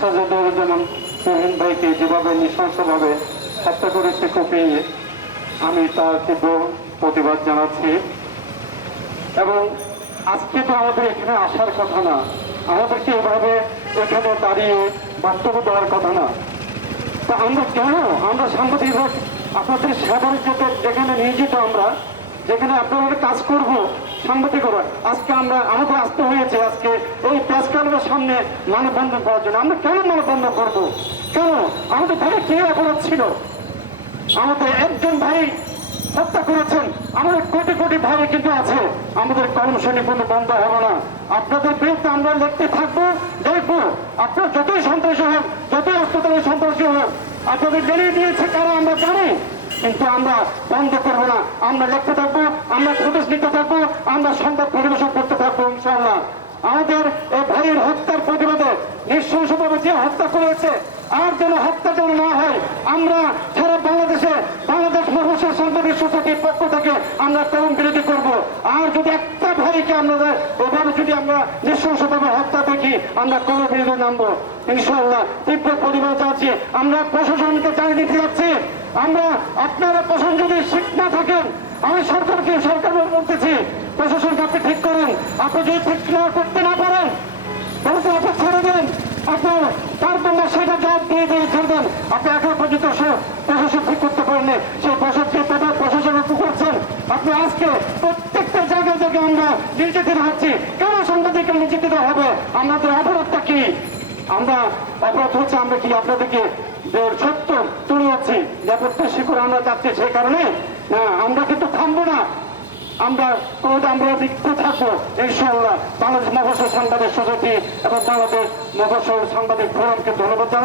আসাদুজ্জামান তুহিন ভাইকে যেভাবে নৃশংসভাবে হত্যা করেছে কুপিয়ে, আমি তার তীব্র প্রতিবাদ জানাচ্ছি। এবং আজকে তো আমাদের এখানে আসার কথা না, আমাদেরকে এভাবে এখানে দাঁড়িয়ে বক্তব্য দেওয়ার কথা না। তা আমরা কেন, আমরা সাংবাদিক আপনাদের সেবার যেখানে নিয়োজিত, আমরা যেখানে আপনাদের কাজ করব সাংবাদিকরা, আজকে আমাদের আসতে হয়েছে আজকে এই প্রেস ক্লাবের সামনে মানববন্ধন করার জন্য। আমরা কেন মানববন্ধন করবো? কেন? আমাদের ভাই কে অপরাধ ছিল? আমাদের একজন ভাই হত্যা করেছেন, আমাদের কোটি কোটি ভাই কিন্তু আছে। আমাদের কর্মশ্রেণী কোনো বন্ধ হবে না। আপনাদের বিরুদ্ধে আমরা লিখতে থাকবো, দেখবো আপনারা যতই সন্ত্রাসী হোক, যতই হাসপাতালে সন্ত্রাসী হোক, আপনাদের জানিয়ে দিয়েছে কারা আমরা জানি, কিন্তু আমরা বন্ধ করবো না। আমরা লিখতে থাকবো, আমরা প্রদেশ নিতে থাকবো, আমরা সংবাদ পরিবেশন করতে থাকবো ইনশাআল্লাহ। আমাদের এই ভাইয়ের হত্যার প্রতিবাদে নৃশংসভাবে যে হত্যা করেছে, আর যেন হত্যা যেন না হয়, আমরা সারা বাংলাদেশ মহাশয় সাংবাদিক সোসাইটির পক্ষ থেকে আমরা কলম বিরোধী করবো। আর যদি একটা ভাইকে আমরা এভাবে যদি আমরা নৃশংসভাবে হত্যা দেখি, আমরা কলম বিরোধী নামবো ইনশাআল্লাহ। তীব্র পরিবার যাচ্ছি, আমরা প্রশাসনকে জানিয়ে দিতে যাচ্ছি, আমরা আপনারা প্রশাসন যদি ঠিক না থাকেন, আমি সরকারকে বলতেছি, প্রশাসনকে আপনি ঠিক করেন। আপনি যদি ঠিক না করতে না পারেন তাহলে তো আপনি ছেড়ে দেন, আপনার তারপর সেটা জবাব দিয়ে ছেড়ে দেন। আপনি এখন পর্যন্ত প্রশাসন ঠিক করতে পারেননি, সেই প্রশাসন করছেন আপনি। আজকে প্রত্যেকটা জায়গায় জায়গায় আমরা নির্যাতিত হচ্ছি। কেন সাংবাদিকরা নির্যাতিত হবে? আমাদের অপরাধটা কি? আমরা অপরাধ হচ্ছে আমরা কি আপনাদেরকে সত্য তুলে যাচ্ছি, যে প্রত্যাশী করে আমরা যাচ্ছি, সেই কারণে না আমরা কিন্তু থামবো না। আমরা লিখতে থাকবো ইনশাআল্লাহ। বাংলাদেশ মফস্বল সাংবাদিক সোসাইটি এবং বাংলাদেশ মফস্বল সাংবাদিক ফোরামকে ধন্যবাদ জানাচ্ছি।